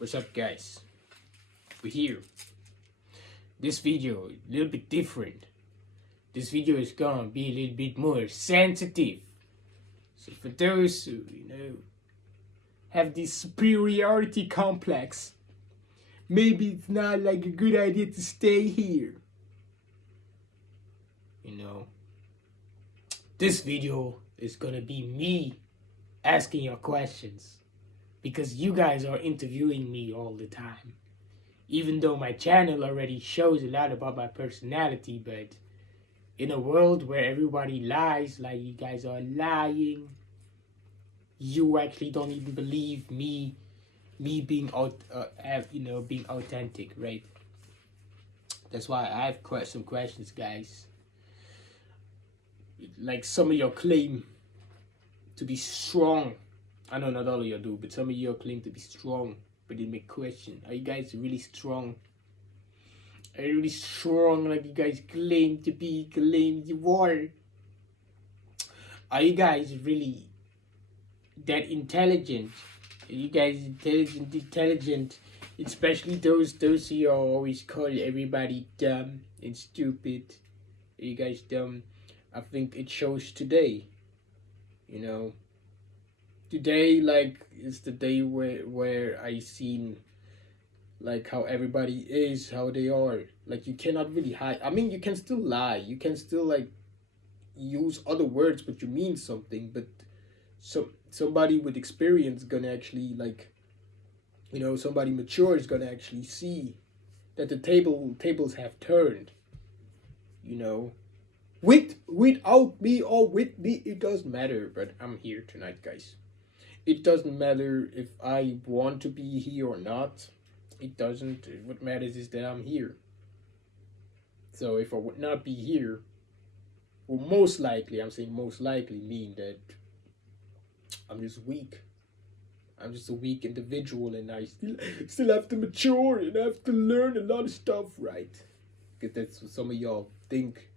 What's up, guys? We're here. This video a little bit different. This video is gonna be a little bit more sensitive. So for those who, have this superiority complex, maybe it's not like a good idea to stay here. This video is gonna be me asking your questions. Because you guys are interviewing me all the time. Even though my channel already shows a lot about my personality, but in a world where everybody lies, like you guys are lying, you actually don't even believe me being being authentic, right? That's why I have some questions, guys. Like some of your claim to be strong. I know not all of you do, but some of you claim to be strong, but they make question. Are you guys really strong? Are you really strong like you guys claim to be, claim you are? Are you guys really that intelligent? Are you guys intelligent? Especially those who always call everybody dumb and stupid. Are you guys dumb? I think it shows today, Today, like, is the day where I seen, like, how everybody is, how they are. Like, you cannot really hide. I mean, you can still lie. You can still, like, use other words, but you mean something. But somebody with experience gonna actually, like, somebody mature is gonna actually see that the tables have turned. Without me or with me, it doesn't matter. But I'm here tonight, guys. It doesn't matter if I want to be here or not. It doesn't. What matters is that I'm here. So if I would not be here, well, most likely, I'm saying most likely, mean that I'm just weak. I'm just a weak individual, and I still have to mature and I have to learn a lot of stuff, right? Because that's what some of y'all think,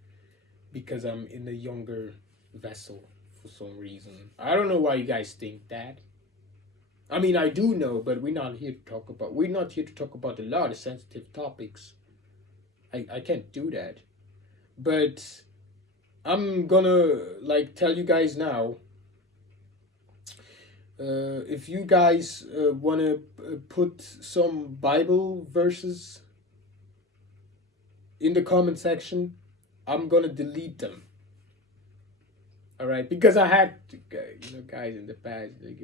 because I'm in a younger vessel. For some reason, I don't know why you guys think that. I mean, I do know, but we're not here to talk about a lot of sensitive topics. I can't do that. But I'm gonna tell you guys now. If you guys wanna put some Bible verses in the comment section, I'm gonna delete them. All right, because I had guys in the past like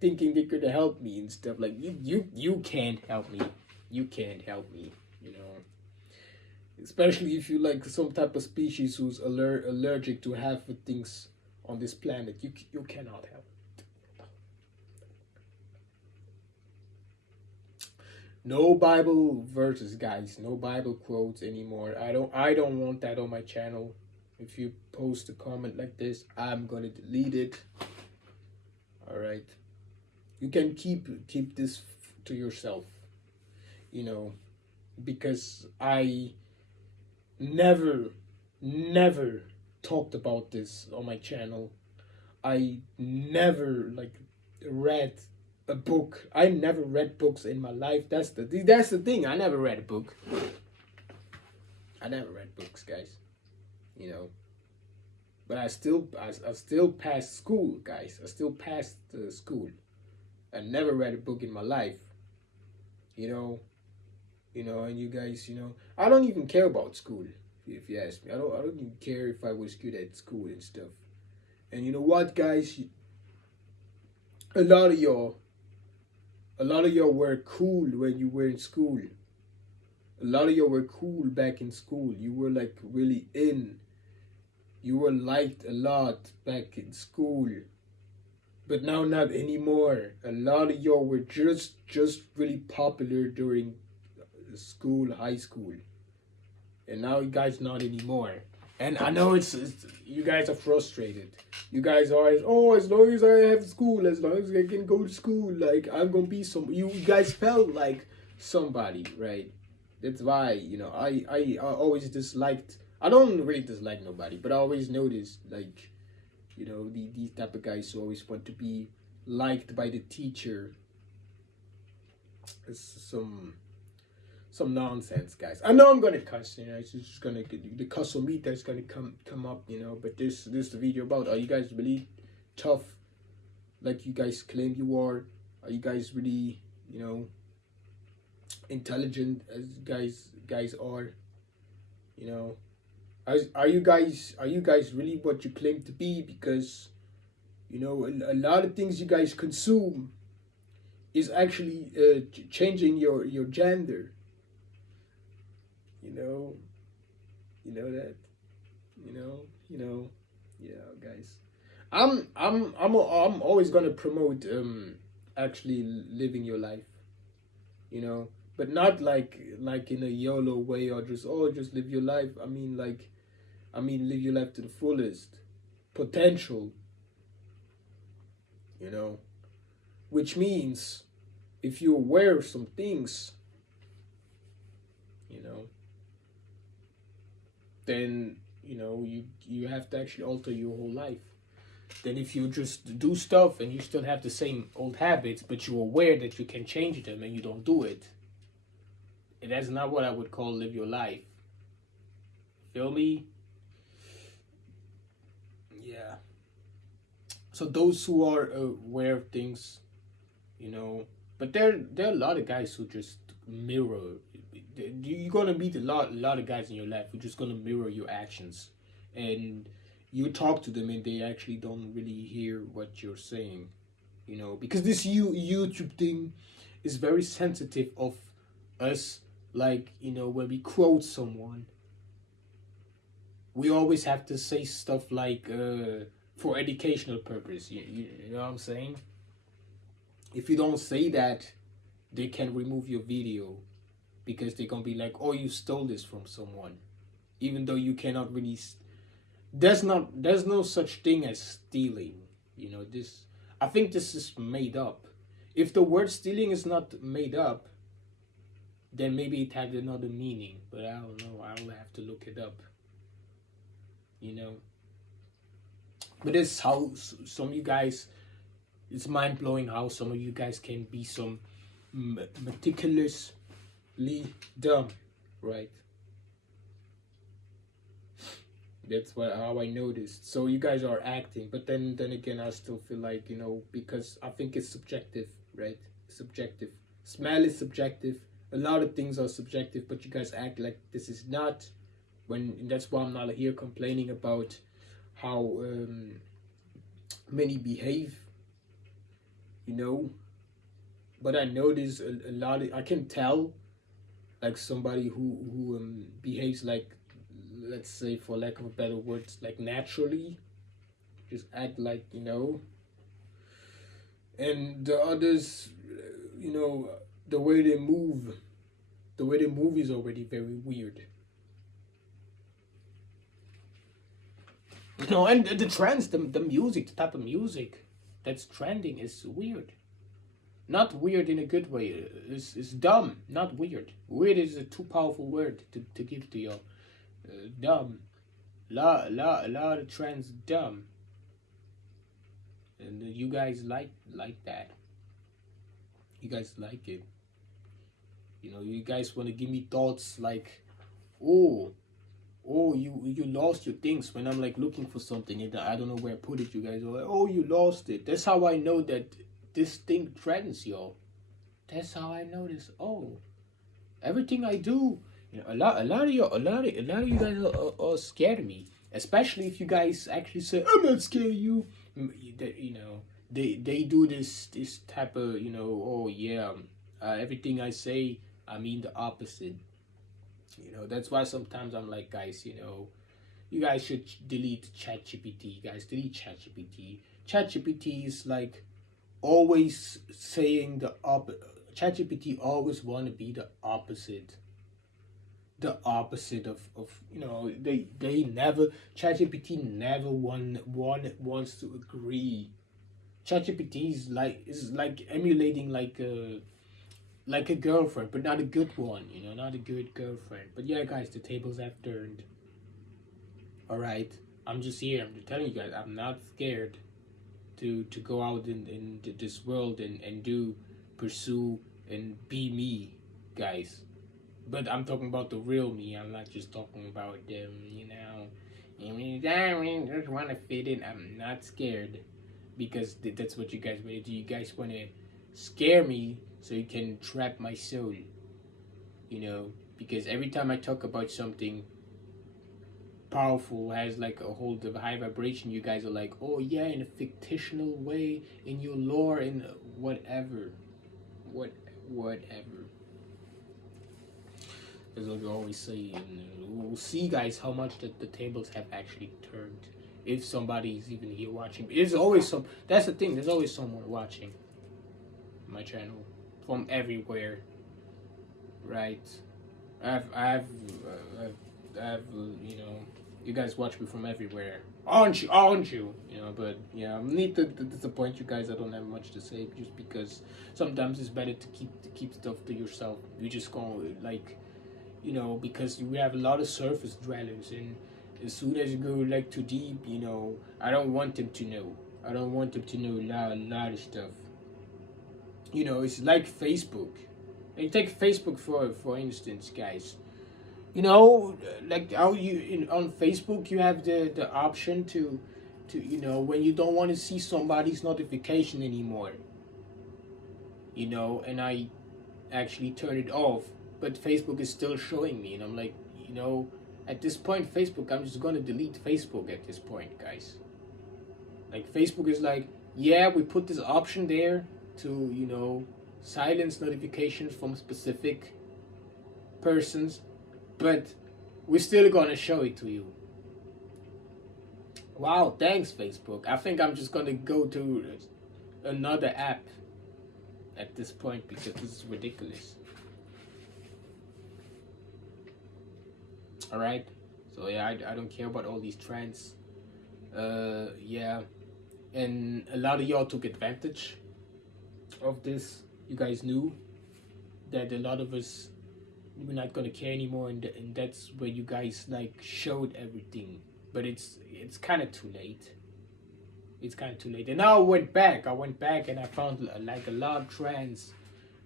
thinking they could help me and stuff, like you can't help me. You can't help me, Especially if you like some type of species who's allergic to half the things on this planet. You cannot help. No Bible verses, guys. No Bible quotes anymore. I don't want that on my channel. If you post a comment like this, I'm gonna delete it. All right. You can keep this to yourself, because I never talked about this on my channel. I never read a book. I never read books in my life. That's the thing. I never read a book. I never read books, guys. But I still passed school, guys. I still passed school. I never read a book in my life. And you guys, I don't even care about school. If you ask me, I don't even care if I was good at school and stuff. And you know what, guys? A lot of y'all were cool when you were in school. A lot of y'all were cool back in school. You were really in. You were liked a lot back in school, but now not anymore. A lot of y'all were just really popular during school, high school, and now you guys not anymore. And I know it's you guys are frustrated. You guys are as long as I have school, as long as I can go to school, like I'm gonna be some. You guys felt like somebody, right? That's why I always disliked. I don't really dislike nobody, but I always noticed, these type of guys who always want to be liked by the teacher it's some nonsense, guys. I know I'm gonna cuss, you know. It's just gonna the cuss on me that's gonna come up, you know. But this is the video about. Are you guys really tough, like you guys claim you are? Are you guys really, you know, intelligent as guys are? You know, are you guys really what you claim to be? Because you know a lot of things you guys consume is actually changing your gender. You know, you know that. You know. Yeah, guys. I'm always gonna promote actually living your life. You know, but not like in a YOLO way or just live your life. I mean live your life to the fullest potential. You know, which means if you're aware of some things, you know, then you know you have to actually alter your whole life. Then if you just do stuff and you still have the same old habits, but you're aware that you can change them and you don't do it, that's not what I would call live your life. Feel me? Yeah. So those who are aware of things, you know, but there are a lot of guys who just mirror. You're gonna meet a lot of guys in your life who are just gonna mirror your actions, and you talk to them and they actually don't really hear what you're saying, you know, because this YouTube thing is very sensitive of us. Like, you know, when we quote someone, we always have to say stuff like for educational purpose. You know what I'm saying? If you don't say that, they can remove your video because they're gonna be like, "Oh, you stole this from someone," even though you cannot really. There's no such thing as stealing. You know this. I think this is made up. If the word stealing is not made up, then maybe it had another meaning. But I don't know. I'll have to look it up. You know. But this is how some of you guys. It's mind blowing how some of you guys can be some meticulously dumb, right? That's how I noticed. So you guys are acting, but then again, I still feel like, you know, because I think it's subjective, right? Subjective. Smell is subjective. A lot of things are subjective, but you guys act like this is not. When that's why I'm not here complaining about how many behave. You know, but I notice a lot. I can tell, like somebody who behaves like, let's say, for lack of a better word, like naturally, just act like, you know. And the others, you know, the way they move is already very weird. You know, and the trends, the music, the type of music that's trending is weird. Not weird in a good way. It's dumb, not weird. Weird is a too powerful word to give to you. Dumb. A lot of trends dumb. And you guys like that. You guys like it. You know, you guys want to give me thoughts like, oh, you lost your things when I'm like looking for something and I don't know where I put it. You guys are like, oh, you lost it. That's how I know that this thing trends, y'all. That's how I know this. Oh, everything I do, you know, a lot of you guys are scared of me. Especially if you guys actually say, I'm not scared of you. You know, they do this type of, you know, oh yeah, everything I say, I mean the opposite. You know, that's why sometimes I'm like, guys, you know, you guys should delete ChatGPT. Guys, delete ChatGPT. ChatGPT is like always saying the ChatGPT always want to be the opposite. The opposite of you know, they never, ChatGPT never wants to agree. ChatGPT is like emulating like a girlfriend, but not a good one, you know, not a good girlfriend. But yeah, guys, the tables have turned. All right, I'm just here. I'm just telling you guys, I'm not scared to go out in this world and pursue and be me, guys. But I'm talking about the real me. I'm not just talking about them, you know. I just want to fit in. I'm not scared because that's what you guys want to do. You guys want to scare me so you can trap my soul, you know. Because every time I talk about something powerful, has like a hold of high vibration, you guys are like, oh yeah, in a fictional way, in your lore, in whatever, whatever. As we always say, and we'll see, guys, how much the tables have actually turned. If somebody is even here watching, there's always some. That's the thing. There's always someone watching my channel from everywhere, right? You know, you guys watch me from everywhere, aren't you? Aren't you? You know, but yeah, I need to disappoint you guys. I don't have much to say just because sometimes it's better to keep stuff to yourself. You just go like, you know, because we have a lot of surface dwellers, and as soon as you go like too deep, you know, I don't want them to know. I don't want them to know a lot of stuff. You know, it's like Facebook. Like take Facebook for instance, guys. You know, like how on Facebook you have the option to you know, when you don't want to see somebody's notification anymore. You know, and I actually turn it off, but Facebook is still showing me, and I'm like, you know, at this point, Facebook, I'm just gonna delete Facebook at this point, guys. Like Facebook is like, yeah, we put this option there to, you know, silence notifications from specific persons, but we're still gonna show it to you. Wow, thanks Facebook. I think I'm just gonna go to another app at this point because this is ridiculous. All right, so yeah, I don't care about all these trends. Yeah, and a lot of y'all took advantage of this. You guys knew that a lot of us, we're not gonna care anymore, and that's where you guys like showed everything. But it's kind of too late. It's kind of too late. And now I went back and I found like a lot of trends.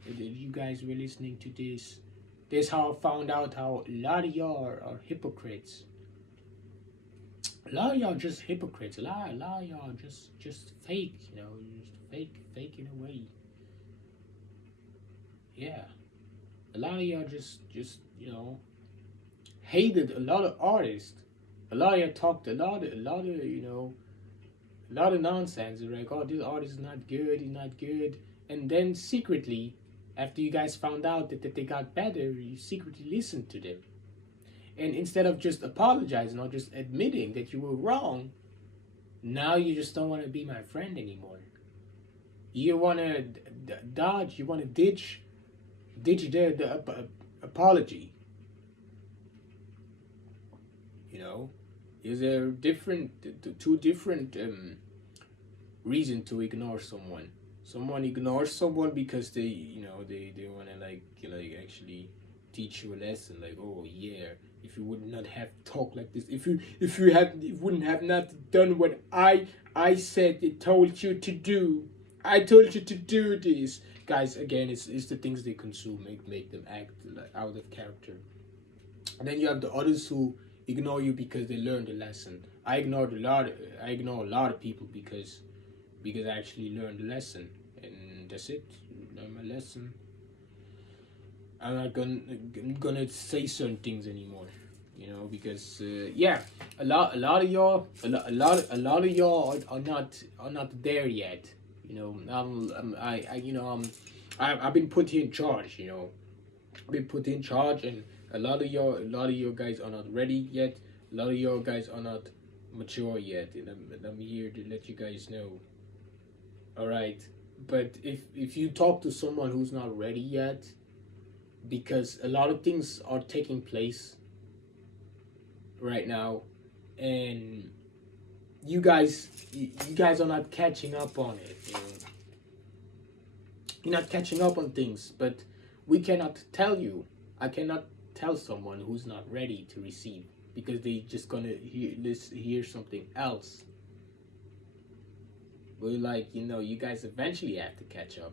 If you guys were listening to this, this how I found out how a lot of y'all are hypocrites. A lot of y'all just hypocrites. A lot of y'all just fake, you know, just faking away. Yeah, a lot of y'all just you know, hated a lot of artists. A lot of y'all talked a lot of you know, a lot of nonsense. They're like, oh, this artist is not good, he's not good, and then secretly, after you guys found out that they got better, you secretly listened to them. And instead of just apologizing or just admitting that you were wrong, now you just don't want to be my friend anymore. You want to dodge, you want to ditch the apology. You know, is there two different reason to ignore someone? Someone ignores someone because they, you know, they want to like actually teach you a lesson. Like, oh yeah, if you would not have talked like this, if you wouldn't have not done what I said, it told you to do. I told you to do this, guys. Again, it's the things they consume make them act like out of character. And then you have the others who ignore you because they learned a lesson. I ignore a lot of people because I actually learned a lesson, and that's it. Learn my lesson. I'm not gonna say certain things anymore, you know, because yeah, a lot of y'all, a lot of y'all are not there yet, you know. I've been put in charge, you know. I've been put in charge, and a lot of your guys are not ready yet. A lot of your guys are not mature yet, and I'm here to let you guys know. All right, but if you talk to someone who's not ready yet, because a lot of things are taking place right now, and you guys are not catching up on it, you know? You're not catching up on things, but we cannot tell you. I cannot tell someone who's not ready to receive because they just gonna hear something else. We're like, you know, you guys eventually have to catch up,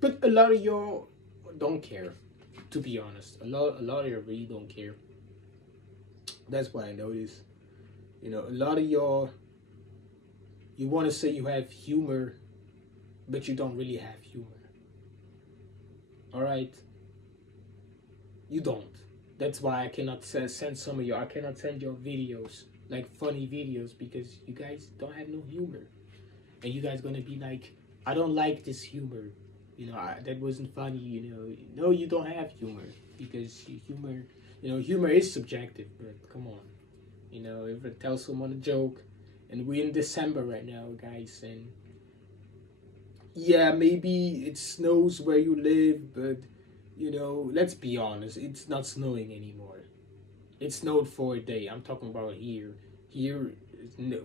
but a lot of y'all don't care, to be honest. A lot of you really don't care. That's what I noticed. You know, a lot of y'all, you want to say you have humor, but you don't really have humor. All right, you don't. That's why I cannot send some of you. I cannot send your videos, like funny videos, because you guys don't have no humor, and you guys gonna be like, I don't like this humor. You know, that wasn't funny. You know, no, you don't have humor, because humor, you know, humor is subjective. But come on, you know, if I tell someone a joke, and we're in December right now, guys, and yeah, maybe it snows where you live, but you know, let's be honest, it's not snowing anymore. It snowed for a day. I'm talking about here. Here,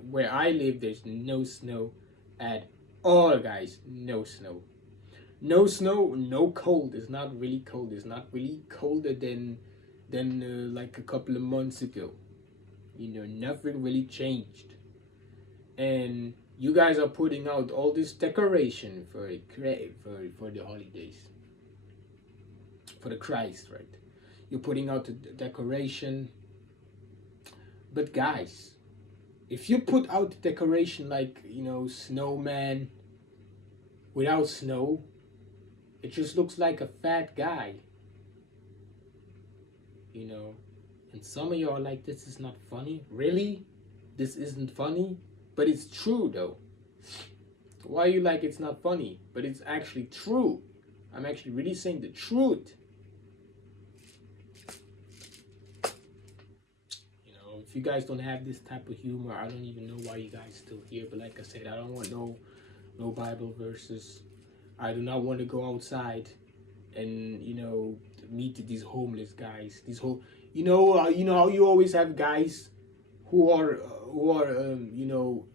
where I live, there's no snow at all, guys. No snow. No snow, no cold. It's not really cold. It's not really colder than like a couple of months ago. You know, nothing really changed. And you guys are putting out all this decoration for the holidays, for the Christ, right? You're putting out the decoration, but guys, if you put out the decoration like, you know, snowman without snow, it just looks like a fat guy, you know. And some of you are like, this is not funny. Really? This isn't funny? But it's true though. Why are you like it's not funny? But it's actually true. I'm actually really saying the truth. You know, if you guys don't have this type of humor, I don't even know why you guys still here. But like I said, I don't want no Bible verses. I do not want to go outside and, you know, meet these homeless guys. These whole, you know how you always have guys who are you know,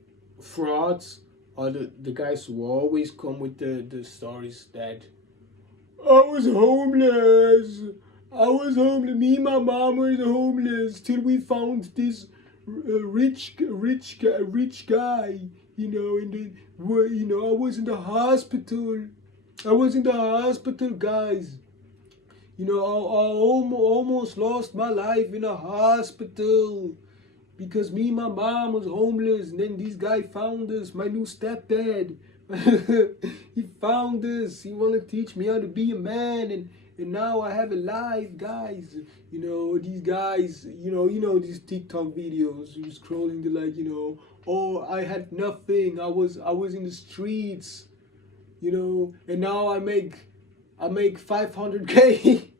frauds, or the guys who always come with the stories that I was homeless. Me and my mom were homeless till we found this rich guy. You know, you know, I was in the hospital. Guys. You know, I almost lost my life in a hospital because me and my mom was homeless, and then this guy found us, my new stepdad. He found us. He wanted to teach me how to be a man, and now I have a life, guys. You know, these guys, you know these TikTok videos, you scrolling to, like, you know, oh, I had nothing. I was in the streets, you know, and now I make 500K.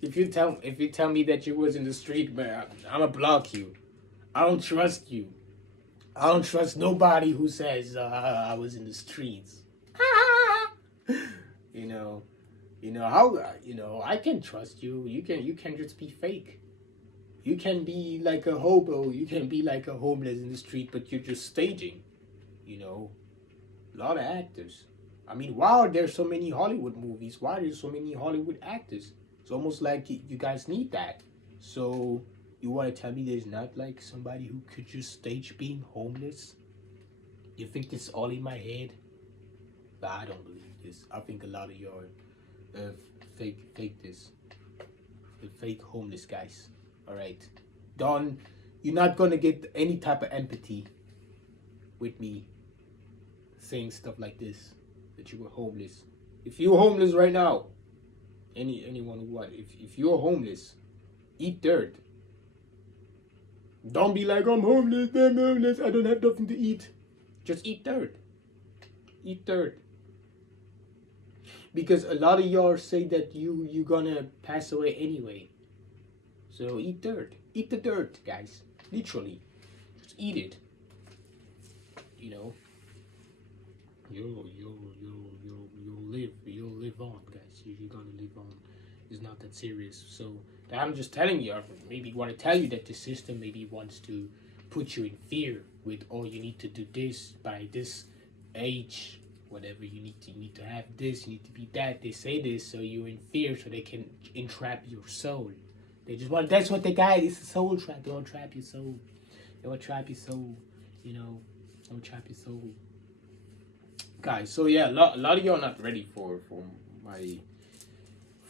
If you tell me that you was in the street, man, I'ma block you. I don't trust you. I don't trust nobody who says I was in the streets. You know how, you know, I can trust you. You can just be fake. You can be like a hobo. You can be like a homeless in the street, but you're just staging. You know, a lot of actors. I mean, why are there so many Hollywood movies? Why are there so many Hollywood actors? It's almost like you guys need that. So you want to tell me there's not like somebody who could just stage being homeless? You think this is all in my head? But I don't believe this. I think a lot of y'all fake this. The fake homeless guys. All right, Don, you're not gonna get any type of empathy with me saying stuff like this, that you were homeless. If you're homeless right now, anyone who what? If you're homeless, eat dirt. Don't be like, I'm homeless, I don't have nothing to eat. Just eat dirt. Eat dirt. Because a lot of y'all say that you're gonna pass away anyway. So eat dirt. Eat the dirt, guys. Literally. Just eat it. You know. You'll live on, guys. You're gonna live on. It's not that serious. So I'm just telling you, or maybe want to tell you that the system maybe wants to put you in fear with, oh, you need to do this by this age, whatever, you need to have this, you need to be that. They say this so you're in fear, so they can entrap your soul. They just want, that's what they got. It's a soul trap. They want to trap your soul. They want to trap your soul. You know, they want to trap your soul. guys. So yeah, a lot of y'all not ready my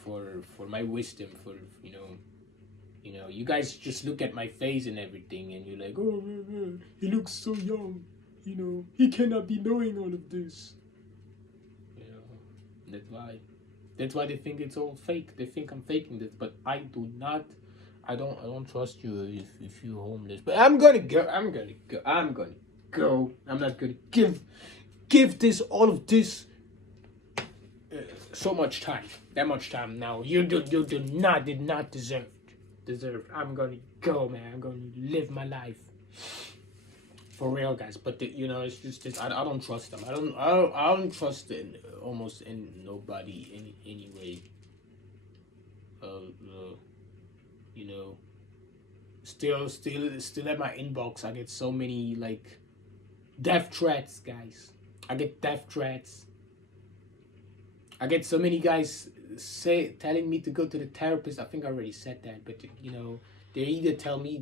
for my wisdom. For you guys just look at my face and everything, and you're like, oh, he looks so young. He cannot be knowing all of this. That's why. That's why they think it's all fake. They think I'm faking this, but I do not. I don't trust you if you're homeless. But I'm gonna go. I'm gonna go. I'm gonna go. I'm not gonna give this all of this so much time. That much time now. You did not deserve. I'm gonna go, man. I'm gonna live my life. For real, guys. But it's just I don't trust them. I don't trust in almost in nobody anyway. You know, still at my inbox, I get so many like death threats, guys. I get death threats. I get so many guys telling me to go to the therapist. I think I already said that, but they either tell me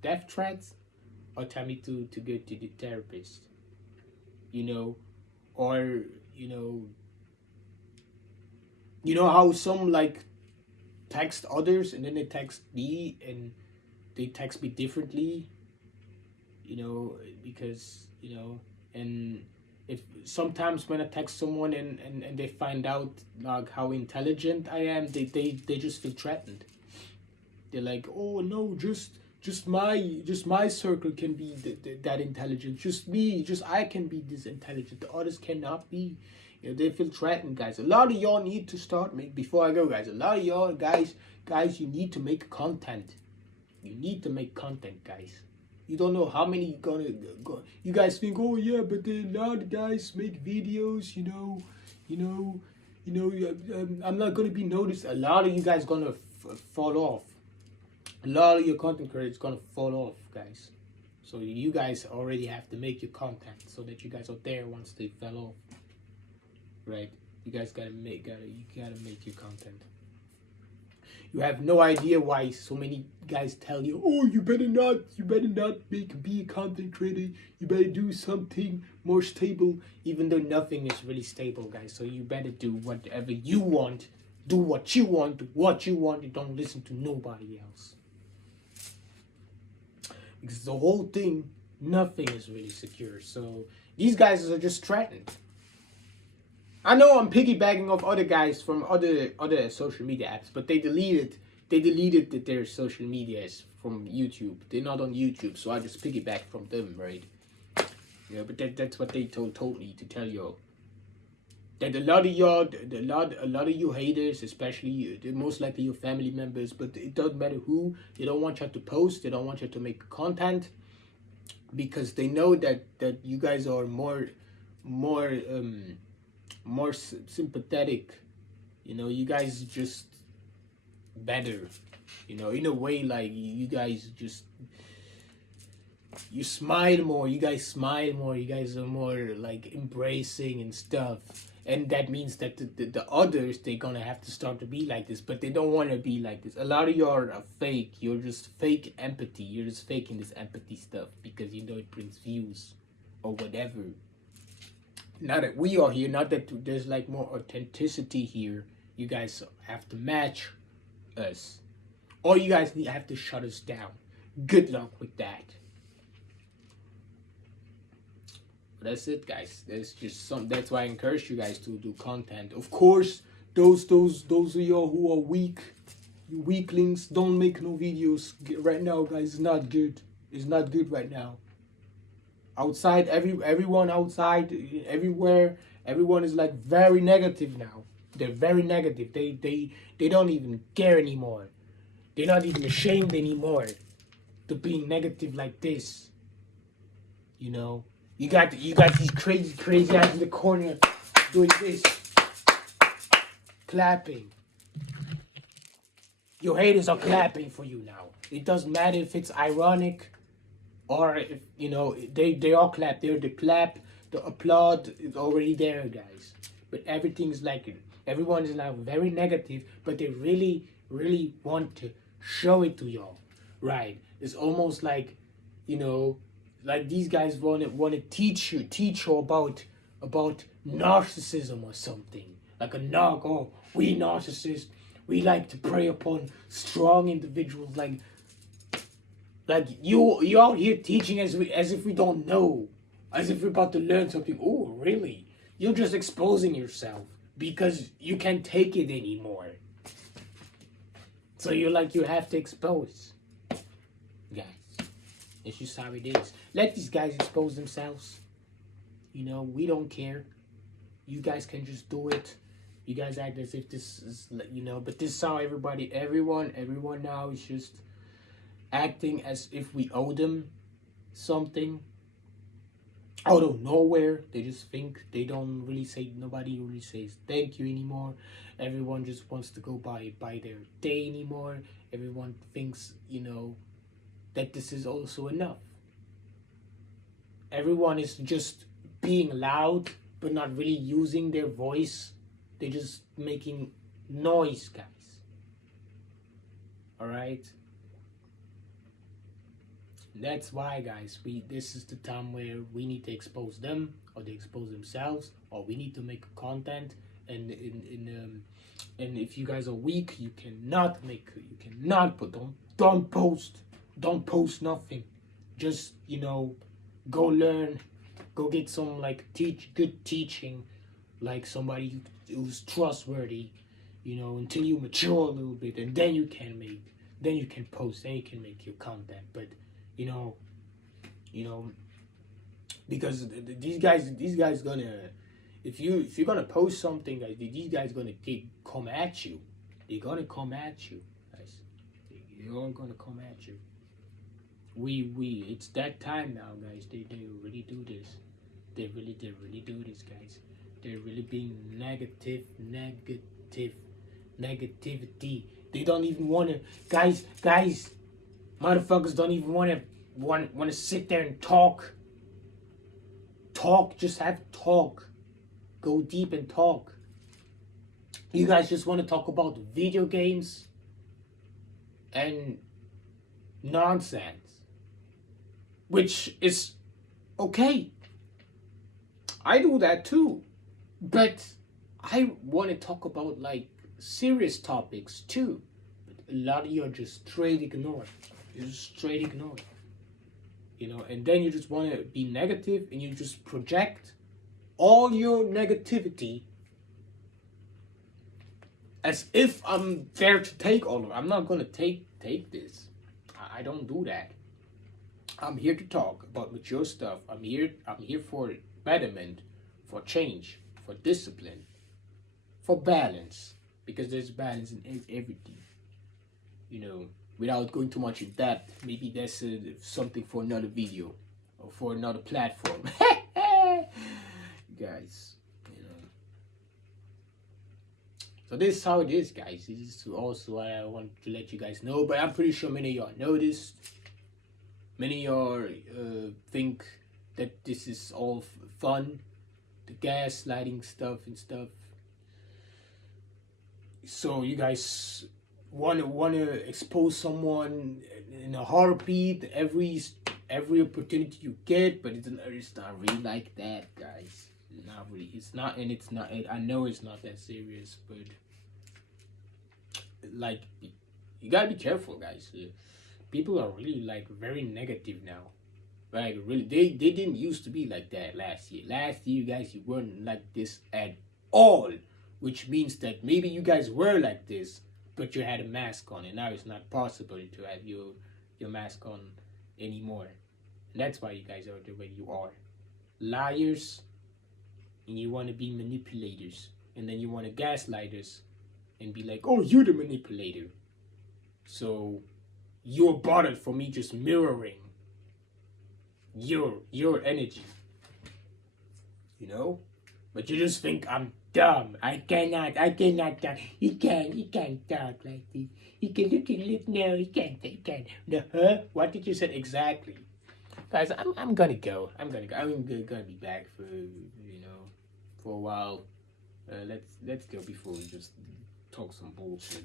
death threats or tell me to go to the therapist. Or how some like text others and then they text me and they text me differently. Because and if sometimes when I text someone and they find out like how intelligent I am, they just feel threatened. They're like, oh no, just my circle can be that intelligent. Just me, just I can be this intelligent. The others cannot be. They feel threatened, guys. A lot of y'all need to start before I go, guys. A lot of y'all guys, you need to make content. You need to make content, guys. You don't know how many gonna go. You guys think, oh yeah, but a lot of guys make videos. I'm not gonna be noticed. A lot of you guys gonna fall off. A lot of your content creators gonna fall off, guys. So you guys already have to make your content so that you guys are there once they fell off, right? You guys gotta make your content. You have no idea why so many guys tell you, oh, you better not be a content creator. You better do something more stable, even though nothing is really stable, guys. So you better do whatever you want, do what you want, and don't listen to nobody else. Because the whole thing, nothing is really secure. So these guys are just threatened. I know I'm piggybacking off other guys from other social media apps, but they deleted their social medias from YouTube. They're not on YouTube, so I just piggyback from them, right? But that's what they told me to tell y'all. That a lot of you haters, especially you, most likely your family members, but it doesn't matter who, they don't want you to post, they don't want you to make content, because they know that you guys are more sympathetic. You guys just better, in a way, like you guys just you smile more, you guys are more like embracing and stuff, and that means that the others, they're gonna have to start to be like this, but they don't want to be like this. A lot of you are fake. You're just fake empathy. You're just faking this empathy stuff because it brings views or whatever. Now that we are here, not that there's like more authenticity here, you guys have to match us, or you guys have to shut us down. Good luck with that. That's it, guys. That's why I encourage you guys to do content. Of course, those of y'all who are weak, you weaklings, don't make no videos right now, guys. It's not good. It's not good right now. Outside, everyone outside, everywhere, everyone is like very negative now. They're very negative. They don't even care anymore. They're not even ashamed anymore to being negative like this. You got these crazy guys in the corner doing this, clapping. Your haters are clapping for you now. It doesn't matter if it's ironic or if they all clap. The clap, the applaud is already there, guys. But everything's like everyone is now very negative, but they really want to show it to y'all, right? It's almost like like these guys want to teach you about about narcissism or something. Like a narc, oh, we narcissists, we like to prey upon strong individuals. Like you out here teaching as if we don't know, as if we're about to learn something. Oh, really? You're just exposing yourself because you can't take it anymore. So you have to expose. Guys, it's just how it is. Let these guys expose themselves. You know, we don't care. You guys can just do it. You guys act as if this is, you know, but this is how everyone now is just acting as if we owe them something out of nowhere. They just think, they don't really say, nobody really says thank you anymore. Everyone just wants to go by their day anymore. Everyone thinks, you know, that this is also enough. Everyone is just being loud but not really using their voice. They're just making noise, guys. Alright? That's why, guys, this is the time where we need to expose them, or they expose themselves, or we need to make content. And if you guys are weak, you cannot put, don't post nothing. Just, you know, go learn, go get some like good teaching, like somebody who's trustworthy, you know, until you mature a little bit, and then you can post, then you can make your content. But you know, because these guys gonna, if you're gonna post something, guys, these guys gonna come at you. They're gonna come at you, guys. They're all gonna come at you. It's that time now, guys. They really do this. They really do this, guys. They're really being negativity. They don't even wanna, guys. Motherfuckers don't even wanna sit there and talk. Just have talk. Go deep and talk. You guys just want to talk about video games and nonsense, which is okay. I do that too, but I want to talk about like serious topics too. But a lot of you are just straight ignore. You just straight ignore. You know, and then you just want to be negative, and you just project all your negativity as if I'm there to take all of it. I'm not gonna take this. I don't do that. I'm here to talk about mature stuff. I'm here for betterment, for change, for discipline, for balance, because there's balance in everything. You know, without going too much in depth, maybe that's something for another video or for another platform. Guys, you know. So this is how it is, guys. This is also what I want to let you guys know. But I'm pretty sure many of y'all noticed. Many of y'all think that this is all fun, the gaslighting stuff and stuff. So you guys wanna expose someone in a heartbeat every opportunity you get, but it's not really like that, guys. Not really. It's not, and it's not. I know it's not that serious, but like, you gotta be careful, guys. People are really like very negative now. Like really, they didn't used to be like that last year. Last year, you guys, you weren't like this at all, which means that maybe you guys were like this, but you had a mask on, and now it's not possible to have your mask on anymore. And that's why you guys are the way you are. Liars. And you want to be manipulators, and then you want to gaslight us and be like, oh, you're the manipulator, so you're bothered for me just mirroring your energy, you know. But you just think I'm dumb. I cannot talk. You can't talk like this. You can look no, you can't. No, huh? What did you say exactly? Guys, I'm gonna go. I'm gonna be back for, you know, for a while. Let's go before we just talk some bullshit.